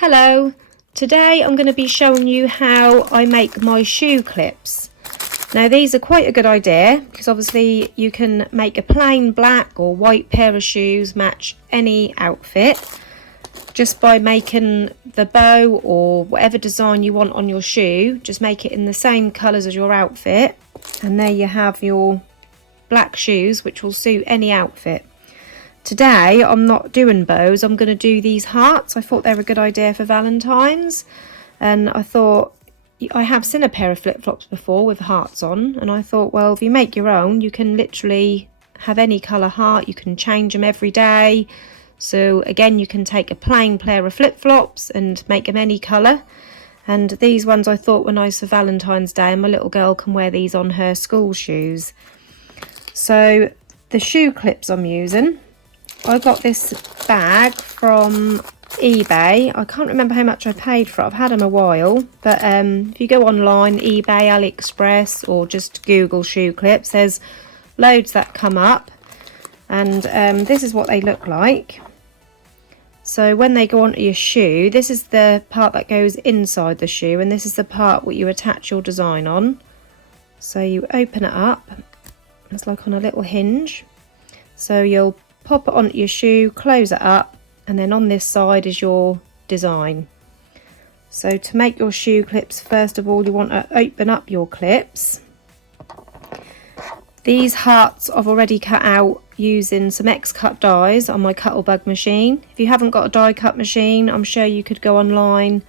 Hello, today I'm going to be showing you how I make my shoe clips. Now these are quite a good idea because obviously you can make a plain black or white pair of shoes match any outfit just by making the bow or whatever design you want on your shoe. Just make it in the same colours as your outfit and there you have your black shoes which will suit any outfit. Today I'm not doing bows, I'm going to do these hearts. I thought they were a good idea for Valentine's, and I thought, I have seen a pair of flip-flops before with hearts on, and I thought, well, if you make your own you can literally have any colour heart, you can change them every day. So again, you can take a plain pair of flip-flops and make them any colour, and these ones I thought were nice for Valentine's Day, and my little girl can wear these on her school shoes. So the shoe clips I'm using, I got this bag from eBay. I can't remember how much I paid for it. I've had them a while. But if you go online, eBay, AliExpress, or just Google shoe clips, there's loads that come up. And this is what they look like. So when they go onto your shoe, this is the part that goes inside the shoe. And this is the part where you attach your design on. So you open it up. It's like on a little hinge. So you'll pop it onto your shoe, close it up, and then on this side is your design. So to make your shoe clips, first of all you want to open up your clips. These hearts I've already cut out using some X-cut dies on my Cuttlebug machine. If you haven't got a die cut machine, I'm sure you could go online,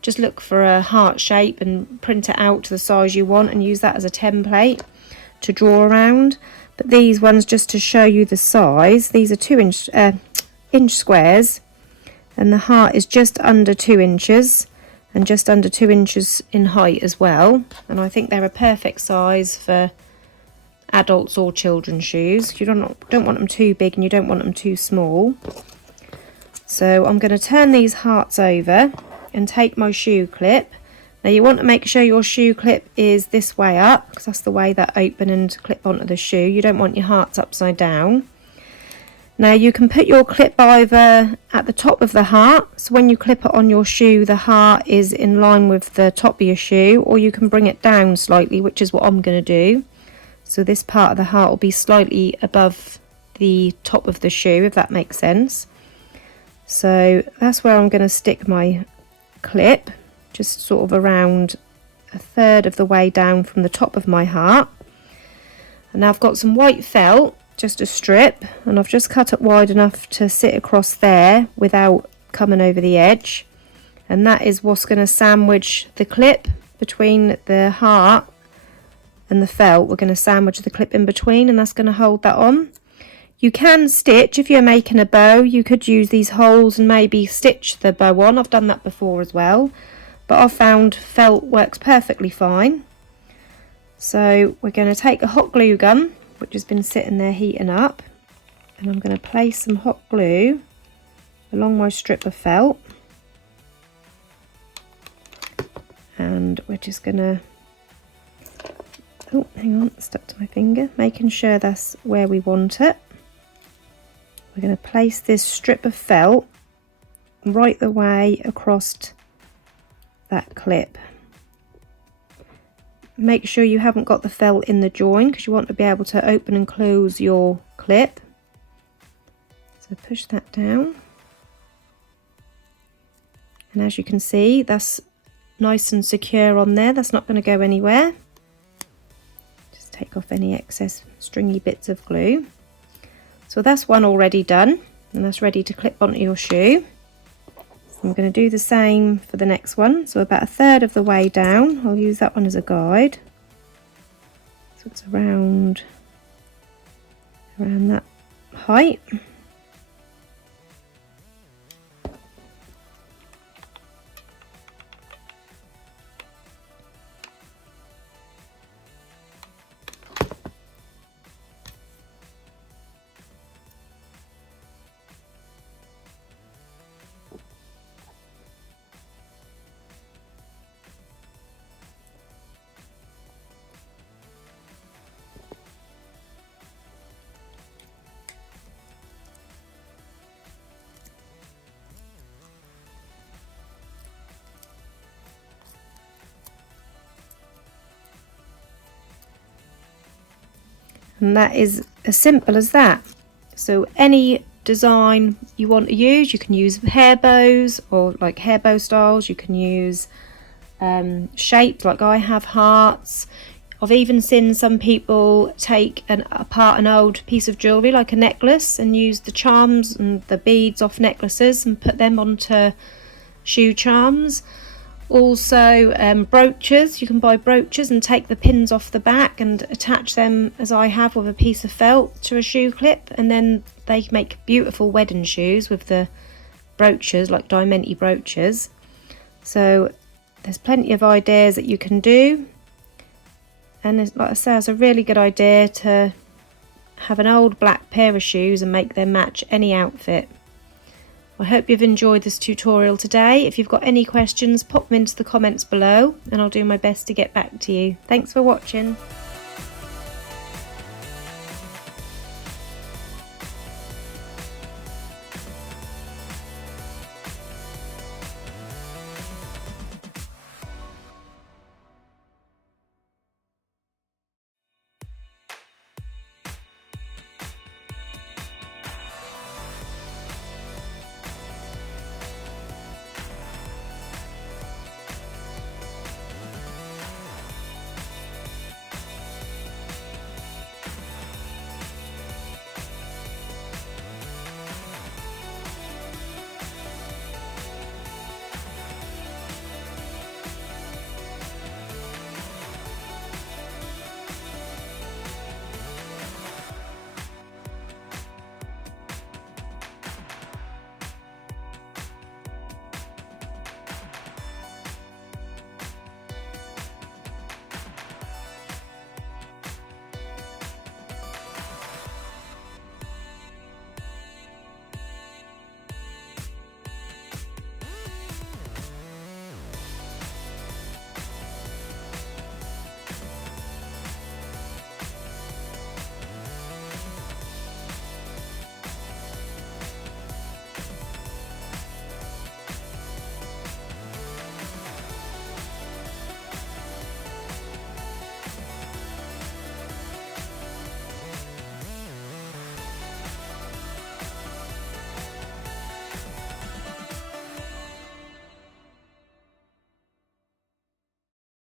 just look for a heart shape and print it out to the size you want and use that as a template to draw around. But these ones, just to show you the size, these are 2 inch squares, and the heart is just under 2 inches and just under 2 inches in height as well. And I think they're a perfect size for adults or children's shoes. You don't want them too big and you don't want them too small. So I'm going to turn these hearts over and take my shoe clip. Now you want to make sure your shoe clip is this way up, because that's the way that open and clip onto the shoe. You don't want your hearts upside down. Now you can put your clip either at the top of the heart, so when you clip it on your shoe the heart is in line with the top of your shoe, or you can bring it down slightly, which is what I'm going to do. So this part of the heart will be slightly above the top of the shoe, if that makes sense. So that's where I'm going to stick my clip, just sort of around a third of the way down from the top of my heart. And now I've got some white felt, just a strip, and I've just cut it wide enough to sit across there without coming over the edge. And that is what's going to sandwich the clip between the heart and the felt. We're going to sandwich the clip in between, and that's going to hold that on. You can stitch, if you're making a bow, you could use these holes and maybe stitch the bow on. I've done that before as well. But I've found felt works perfectly fine. So we're going to take a hot glue gun, which has been sitting there heating up, and I'm going to place some hot glue along my strip of felt. And we're just going to, oh hang on, it's stuck to my finger, making sure that's where we want it. We're going to place this strip of felt right the way across that clip. Make sure you haven't got the felt in the join, because you want to be able to open and close your clip. So push that down, and as you can see that's nice and secure on there, that's not going to go anywhere. Just take off any excess stringy bits of glue. So that's one already done, and that's ready to clip onto your shoe. I'm going to do the same for the next one. So about a third of the way down, I'll use that one as a guide. So it's around that height. And that is as simple as that. So any design you want to use, you can use hair bows or like hair bow styles. You can use shaped like I have, hearts. I've even seen some people take apart an old piece of jewellery like a necklace and use the charms and the beads off necklaces and put them onto shoe charms. Also brooches, you can buy brooches and take the pins off the back and attach them, as I have, with a piece of felt to a shoe clip, and then they make beautiful wedding shoes with the brooches, like diamante brooches. So there's plenty of ideas that you can do, and like I say, it's a really good idea to have an old black pair of shoes and make them match any outfit. I hope you've enjoyed this tutorial today. If you've got any questions, pop them into the comments below and I'll do my best to get back to you. Thanks for watching.